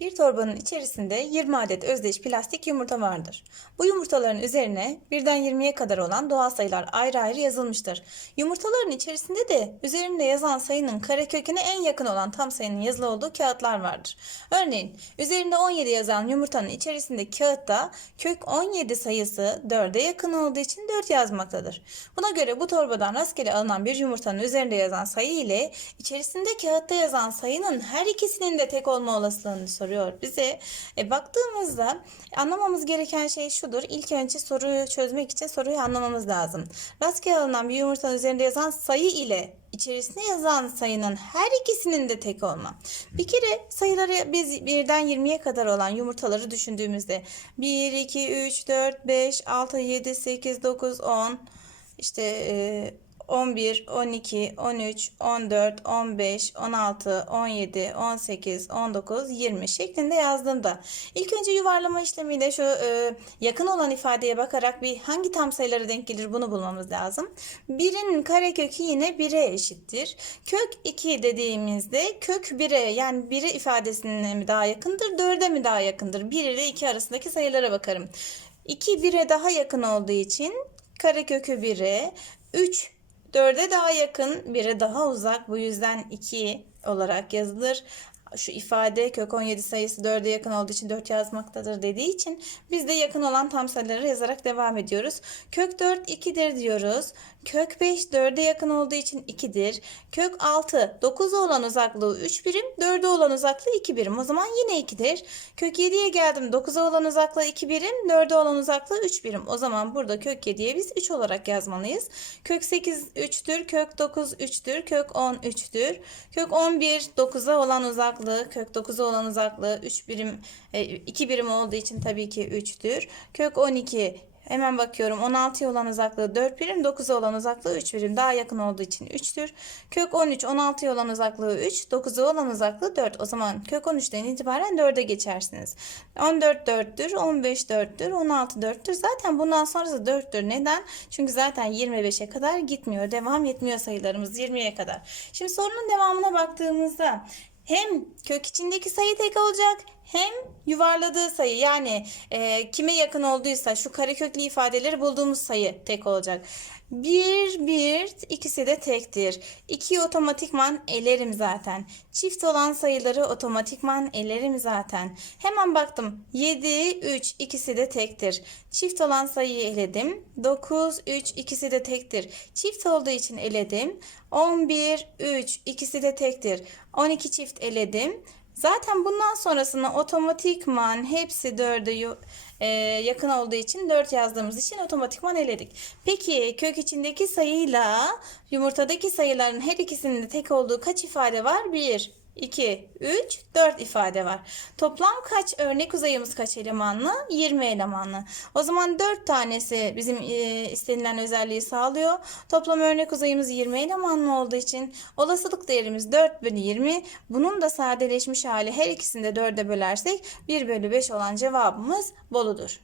Bir torbanın içerisinde 20 adet özdeş plastik yumurta vardır. Bu yumurtaların üzerine birden 20'ye kadar olan doğal sayılar ayrı ayrı yazılmıştır. Yumurtaların içerisinde de üzerinde yazan sayının kareköküne en yakın olan tam sayının yazılı olduğu kağıtlar vardır. Örneğin üzerinde 17 yazan yumurtanın içerisindeki kağıtta kök 17 sayısı 4'e yakın olduğu için 4 yazmaktadır. Buna göre bu torbadan rastgele alınan bir yumurtanın üzerinde yazan sayı ile içerisinde kağıtta yazan sayının her ikisinin de tek olma olasılığını soruyor bize. E, baktığımızda anlamamız gereken şey şudur. İlk önce soruyu çözmek için soruyu anlamamız lazım. Rastgele alınan bir yumurtanın üzerinde yazan sayı ile içerisine yazan sayının her ikisinin de tek olma. Bir kere sayıları biz birden 20'ye kadar olan yumurtaları düşündüğümüzde 1, 2, 3, 4, 5, 6, 7, 8, 9, 10 işte e, 11, 12, 13, 14, 15, 16, 17, 18, 19, 20 şeklinde yazdığımda ilk önce yuvarlama işlemiyle şu e, yakın olan ifadeye bakarak bir hangi tam sayılara denk gelir bunu bulmamız lazım. 1'in karekökü yine 1'e eşittir. Kök 2 dediğimizde kök 1'e yani 1'e ifadesine mi daha yakındır 4'e mi daha yakındır? 1 ile 2 arasındaki sayılara bakarım. 2 1'e daha yakın olduğu için karekökü 1'e 3 4'e daha yakın, 1'e daha uzak. Bu yüzden 2 olarak yazılır. Şu ifade kök 17 sayısı 4'e yakın olduğu için 4 yazmaktadır dediği için biz de yakın olan tam sayıları yazarak devam ediyoruz. Kök 4 2'dir diyoruz. Kök 5 4'e yakın olduğu için 2'dir. Kök 6 9'a olan uzaklığı 3 birim, 4'e olan uzaklığı 2 birim. O zaman yine 2'dir. Kök 7'ye geldim. 9'a olan uzaklığı 2 birim, 4'e olan uzaklığı 3 birim. O zaman burada kök 7'ye biz 3 olarak yazmalıyız. Kök 8 3'tür, kök 9 3'tür, kök 10 3'tür. Kök 11 9'a olan uzaklığı, kök 9'a olan uzaklığı 3 birim, 2 birim olduğu için tabii ki 3'tür. Kök 12 Hemen bakıyorum 16'ya olan uzaklığı 4 birim, 9'a olan uzaklığı 3 birim. Daha yakın olduğu için 3'tür. Kök 13, 16'ya olan uzaklığı 3, 9'a olan uzaklığı 4. O zaman kök 13'ten itibaren 4'e geçersiniz. 14 4'tür, 15 4'tür, 16 4'tür. Zaten bundan sonrası 4'tür. Neden? Çünkü zaten 25'e kadar gitmiyor. Devam etmiyor sayılarımız 20'ye kadar. Şimdi sorunun devamına baktığımızda hem kök içindeki sayı tek olacak hem yuvarladığı sayı yani e, kime yakın olduysa şu kareköklü ifadeleri bulduğumuz sayı tek olacak. 1, 1 ikisi de tektir. 2'yi otomatikman elerim zaten. Çift olan sayıları otomatikman elerim zaten. Hemen baktım. 7, 3 ikisi de tektir. Çift olan sayıyı eledim. 9, 3 ikisi de tektir. Çift olduğu için eledim. 11, 3 ikisi de tektir. 12 çift eledim. Zaten bundan sonrasında otomatikman hepsi 4'e e, yakın olduğu için 4 yazdığımız için otomatikman eledik. Peki kök içindeki sayıyla yumurtadaki sayıların her ikisinin de tek olduğu kaç ifade var? 1, 2, 3, 4 ifade var. Toplam kaç örnek uzayımız kaç elemanlı? 20 elemanlı. O zaman 4 tanesi bizim e, istenilen özelliği sağlıyor. Toplam örnek uzayımız 20 elemanlı olduğu için olasılık değerimiz 4 bölü 20. Bunun da sadeleşmiş hali her ikisini de 4'e bölersek 1 bölü 5 olan cevabımız Bolu'dur.